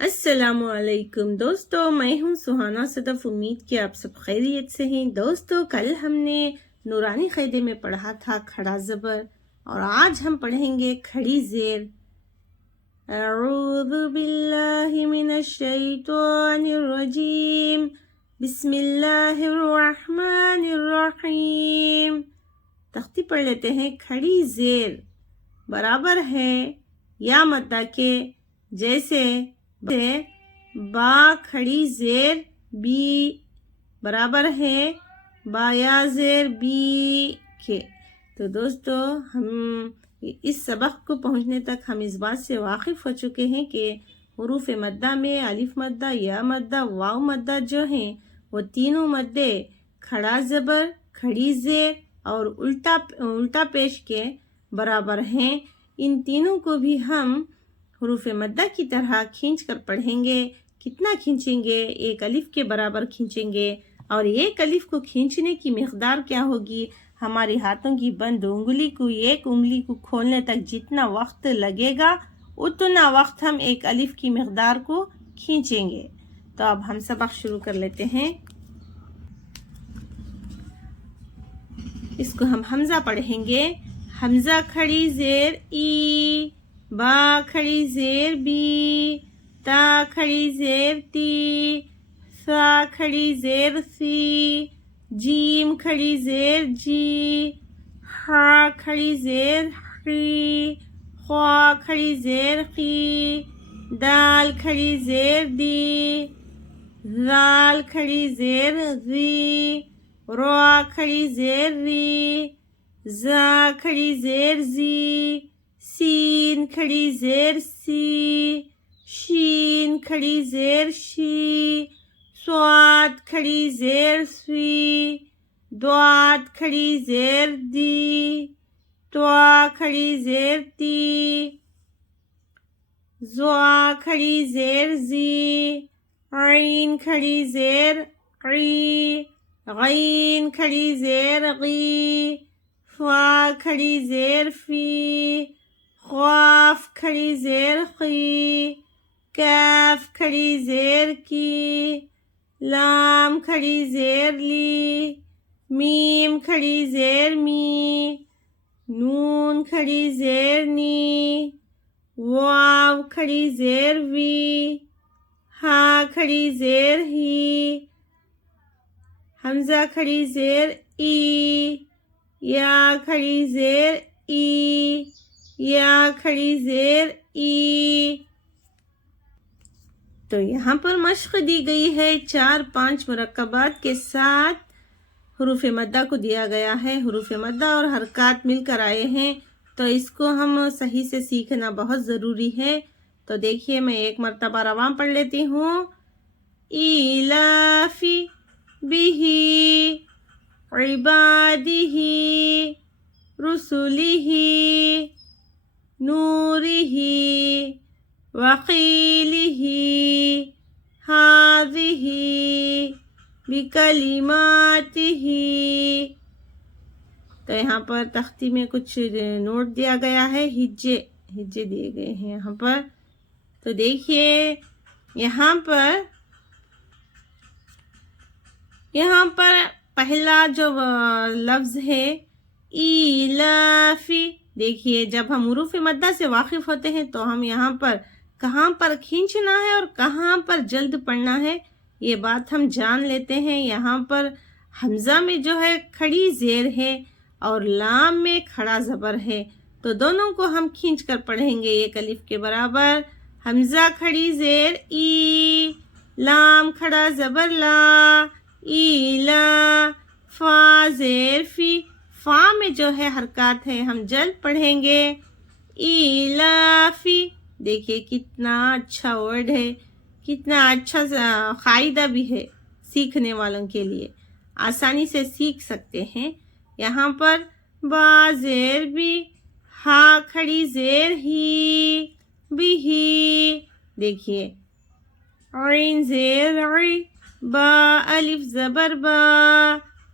السلام علیکم دوستو، میں ہوں سہانا صدف۔ امید کہ آپ سب خیریت سے ہیں۔ دوستو، کل ہم نے نورانی قاعدے میں پڑھا تھا کھڑا زبر، اور آج ہم پڑھیں گے کھڑی زیر۔ اعوذ باللہ من الشیطان الرجیم، بسم اللہ الرحمن الرحیم۔ تختی پڑھ لیتے ہیں۔ کھڑی زیر برابر ہے یا مدہ کے، جیسے با کھڑی زیر بی برابر ہے با یا زیر بی کے۔ تو دوستو، ہم اس سبق کو پہنچنے تک ہم اس بات سے واقف ہو چکے ہیں کہ حروف مدہ میں الف مدہ، یا مدہ، واو مدہ جو ہیں وہ تینوں مدے کھڑا زبر، کھڑی زیر اور الٹا پیش کے برابر ہیں۔ ان تینوں کو بھی ہم حروف مدہ کی طرح کھینچ کر پڑھیں گے۔ کتنا کھینچیں گے؟ ایک الف کے برابر کھینچیں گے، اور ایک الف کو کھینچنے کی مقدار کیا ہوگی؟ ہمارے ہاتھوں کی بند انگلی کو ایک انگلی کو کھولنے تک جتنا وقت لگے گا اتنا وقت ہم ایک الف کی مقدار کو کھینچیں گے۔ تو اب ہم سبق شروع کر لیتے ہیں۔ اس کو ہم حمزہ پڑھیں گے۔ حمزہ کھڑی زیر ای، با کھڑی زیر بی، تا کھڑی زیر تی، سا کھڑی زیر سی، جیم کھڑی زیر جی، ہا کھڑی زیر خی، خوا کھڑی زیر خی، دال کھڑی زیر دی، زال کھڑی زیر زی، رو کھڑی زیر ری، زا کھڑی زیر زی، سین کھڑی زیر سی، شین کھڑی زیر شی، صاد کھڑی زیر سوی، دواد کھڑی زیر دی، توا کھڑی زیر تی، زوا کھڑی زیر زی، عین کھڑی زیر عی، غین کھڑی زیر غی، فا کھڑی زیر فی، خواف کھڑی زیر خی، کیف کھڑی زیر کی، لام کھڑی زیر لی، میم کھڑی زیر می، نون کھڑی زیر نی، واو کھڑی زیر وی، ہا کھڑی زیر ہی، حمزہ کھڑی زیر ای، یا کھڑی زیر ای، یا کھڑی زیر ای۔ تو یہاں پر مشق دی گئی ہے 4-5 مرکبات کے ساتھ حروف مدہ کو دیا گیا ہے۔ حروف مدہ اور حرکات مل کر آئے ہیں، تو اس کو ہم صحیح سے سیکھنا بہت ضروری ہے۔ تو دیکھیے، میں ایک مرتبہ رواں پڑھ لیتی ہوں۔ ایلافی بہی عبادہ رسلہ نورہ وقیلہ ہذہ بکلماتہ۔ تو یہاں پر تختی میں کچھ نوٹ دیا گیا ہے، ہجے دیے گئے ہیں یہاں پر۔ تو دیکھیے، یہاں پر پہلا جو لفظ ہے ایلافی، دیکھیے جب ہم حروف مدہ سے واقف ہوتے ہیں تو ہم یہاں پر کہاں پر کھینچنا ہے اور کہاں پر جلد پڑھنا ہے یہ بات ہم جان لیتے ہیں۔ یہاں پر حمزہ میں جو ہے کھڑی زیر ہے اور لام میں کھڑا زبر ہے، تو دونوں کو ہم کھینچ کر پڑھیں گے ایک الف کے برابر۔ حمزہ کھڑی زیر ای، لام کھڑا زبر لا، ایلا، فا زیر فی، فا میں جو ہے حرکات ہے ہم جلد پڑھیں گے۔ ایلافی، دیکھیے کتنا اچھا ورڈ ہے، کتنا اچھا قاعدہ بھی ہے، سیکھنے والوں کے لیے آسانی سے سیکھ سکتے ہیں۔ یہاں پر با زیر بی، ہا کھڑی زیر ہی، بھی، دیکھیے عین زیر عی، با الف زبر با،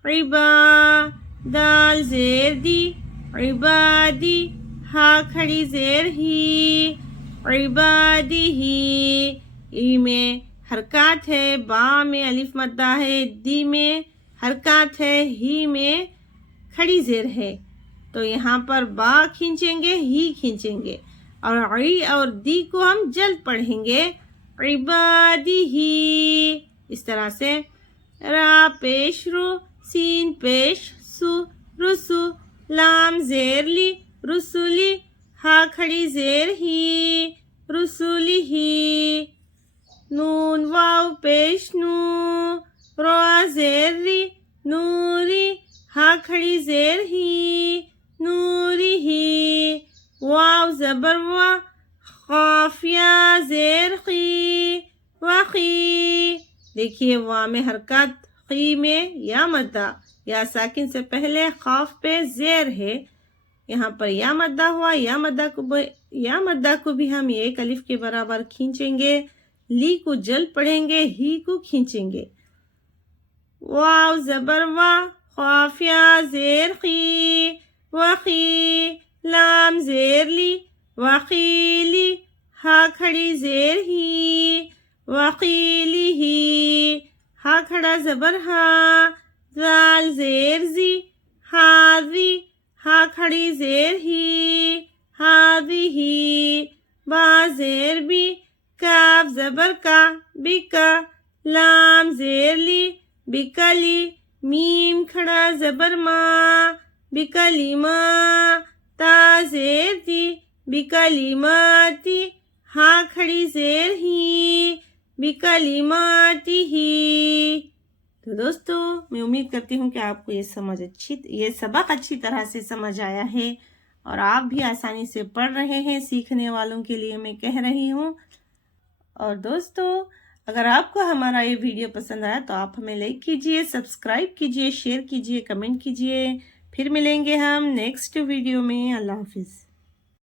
عبا، دال زیر دی، عبادی، ہا کھڑی زیر ہی، عبادی ہی، ای میں حرکات ہے، با میں الف مدہ ہے، دی میں حرکات ہے، ہی میں کھڑی زیر ہے. تو یہاں پر با کھینچیں گے، ہی کھینچیں گے، اور عی اور دی کو ہم جلد پڑھیں گے، عبادی ہی. اس طرح سے را پیش رو، سین پیش سو، رسو، لام زیر لی، رسولی، ہا کھڑی زیر ہی، رسولی ہی. نون واو پیش نو، رو زیر ری، نوری، ہا کھڑی زیر ہی، نوری ہی. واو زبر وا، قافیہ زیر خی، وخی. دیکھیے وا میں حرکات، خی میں یا مدہ، یا ساکن سے پہلے قاف پہ زیر ہے، یہاں پر یا مدہ ہوا، یا مدہ کو بھی ہم ایک الف کے برابر کھینچیں گے، لی کو جلد پڑھیں گے، ہی کو کھینچیں گے. واو زبر وا، قافیہ زیر خی، وخی، لام زیر لی، وخیلی، ہا کھڑی زیر ہی، وخیلی ہی. ہا کھڑا زبر ہا، زال زیر زی، ہاضی، ہا کھڑی زیر ہی، ہاضی ہی. با زیر بی، کاف زبر کا، بکا، لام زیر لی، بکلی، میم کھڑا زبر ما، بکلی ما، تا زیر تی، بکلیماتی، ہا کھڑی زیر ہی، بکلیماتی ہی. تو دوستو میں امید کرتی ہوں کہ آپ کو یہ سبق اچھی طرح سے سمجھ آیا ہے، اور آپ بھی آسانی سے پڑھ رہے ہیں. سیکھنے والوں کے لیے میں کہہ رہی ہوں. اور دوستو اگر آپ کو ہمارا یہ ویڈیو پسند آیا تو آپ ہمیں لائک کیجئے، سبسکرائب کیجئے، شیئر کیجئے، کمنٹ کیجئے. پھر ملیں گے ہم نیکسٹ ویڈیو میں. اللہ حافظ.